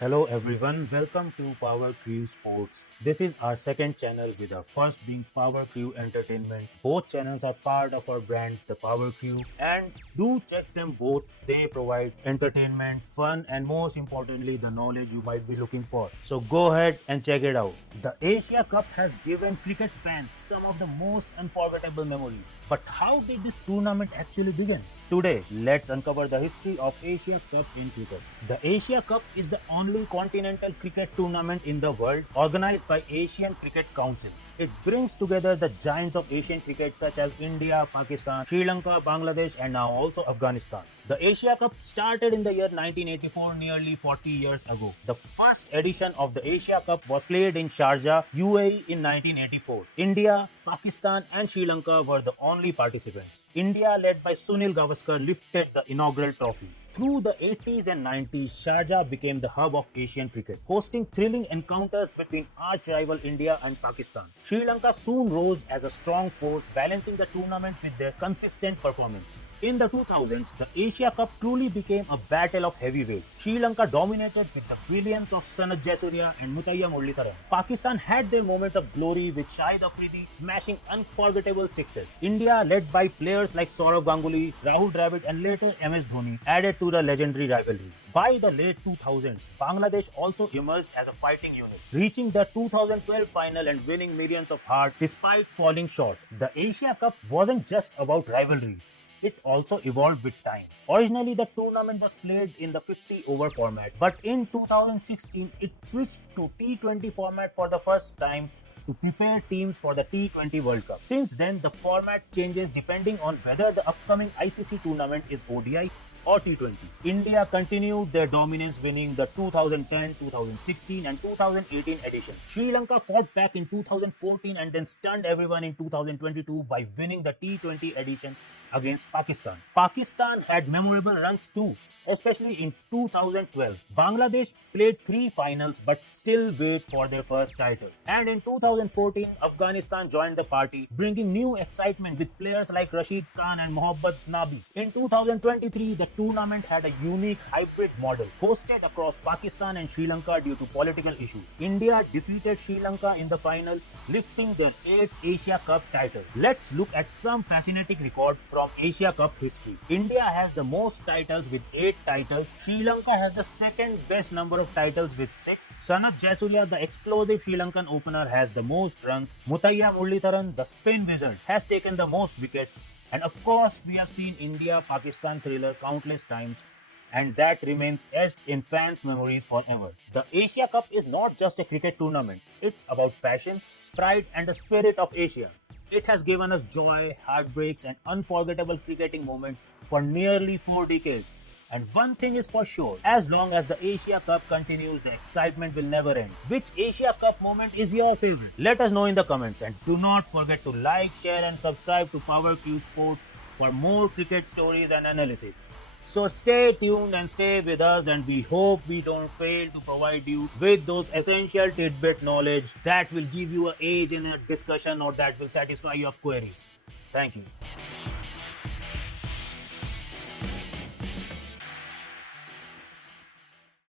Hello everyone, welcome to Power Crew Sports. This is our second channel with our first being Power Crew Entertainment. Both channels are part of our brand, the Power Crew, and do check them both. They provide entertainment, fun, and most importantly, the knowledge you might be looking for. So go ahead and check it out. The Asia Cup has given cricket fans some of the most unforgettable memories. But how did this tournament actually begin? Today, let's uncover the history of Asia Cup in cricket. The Asia Cup is the only continental cricket tournament in the world organized by Asian Cricket Council. It brings together the giants of Asian cricket such as India, Pakistan, Sri Lanka, Bangladesh, and now also Afghanistan. The Asia Cup started in the year 1984, nearly 40 years ago. The first edition of the Asia Cup was played in Sharjah, UAE in 1984. India, Pakistan, and Sri Lanka were the only participants. India, led by Sunil Gavaskar, lifted the inaugural trophy. Through the 80s and 90s, Sharjah became the hub of Asian cricket, hosting thrilling encounters between arch-rival India and Pakistan. Sri Lanka soon rose as a strong force, balancing the tournament with their consistent performance. In the 2000s, the Asia Cup truly became a battle of heavyweights. Sri Lanka dominated with the brilliance of Sanath Jayasuriya and Muttiah Muralitharan. Pakistan had their moments of glory with Shahid Afridi smashing unforgettable sixes. India, led by players like Saurav Ganguly, Rahul Dravid and later MS Dhoni, added to the legendary rivalry. By the late 2000s, Bangladesh also emerged as a fighting unit, reaching the 2012 final and winning millions of hearts despite falling short. The Asia Cup wasn't just about rivalries. It also evolved with time. Originally, the tournament was played in the 50-over format, but in 2016, it switched to T20 format for the first time to prepare teams for the T20 World Cup. Since then, the format changes depending on whether the upcoming ICC tournament is ODI or T20. India continued their dominance, winning the 2010, 2016 and 2018 edition. Sri Lanka fought back in 2014 and then stunned everyone in 2022 by winning the T20 edition against Pakistan. Pakistan had memorable runs too, especially in 2012. Bangladesh played 3 finals but still wait for their first title. And in 2014, Afghanistan joined the party, bringing new excitement with players like Rashid Khan and Mohammad Nabi. In 2023, the tournament had a unique hybrid model, hosted across Pakistan and Sri Lanka due to political issues. India defeated Sri Lanka in the final, lifting their 8th Asia Cup title. Let's look at some fascinating records from Asia Cup history. India has the most titles with 8 titles. Sri Lanka has the second best number of titles with 6. Sanath Jayasuriya, the explosive Sri Lankan opener, has the most runs. Muttiah Muralitharan, the spin wizard, has taken the most wickets. And of course, we have seen India-Pakistan thriller countless times, and that remains etched in fans' memories forever. The Asia Cup is not just a cricket tournament. It's about passion, pride and the spirit of Asia. It has given us joy, heartbreaks and unforgettable cricketing moments for nearly 4 decades. And one thing is for sure, as long as the Asia Cup continues, the excitement will never end. Which Asia Cup moment is your favorite? Let us know in the comments, and do not forget to like, share and subscribe to Power Q Sports for more cricket stories and analysis. So stay tuned and stay with us, and we hope we don't fail to provide you with those essential tidbit knowledge that will give you an edge in a discussion or that will satisfy your queries. Thank you.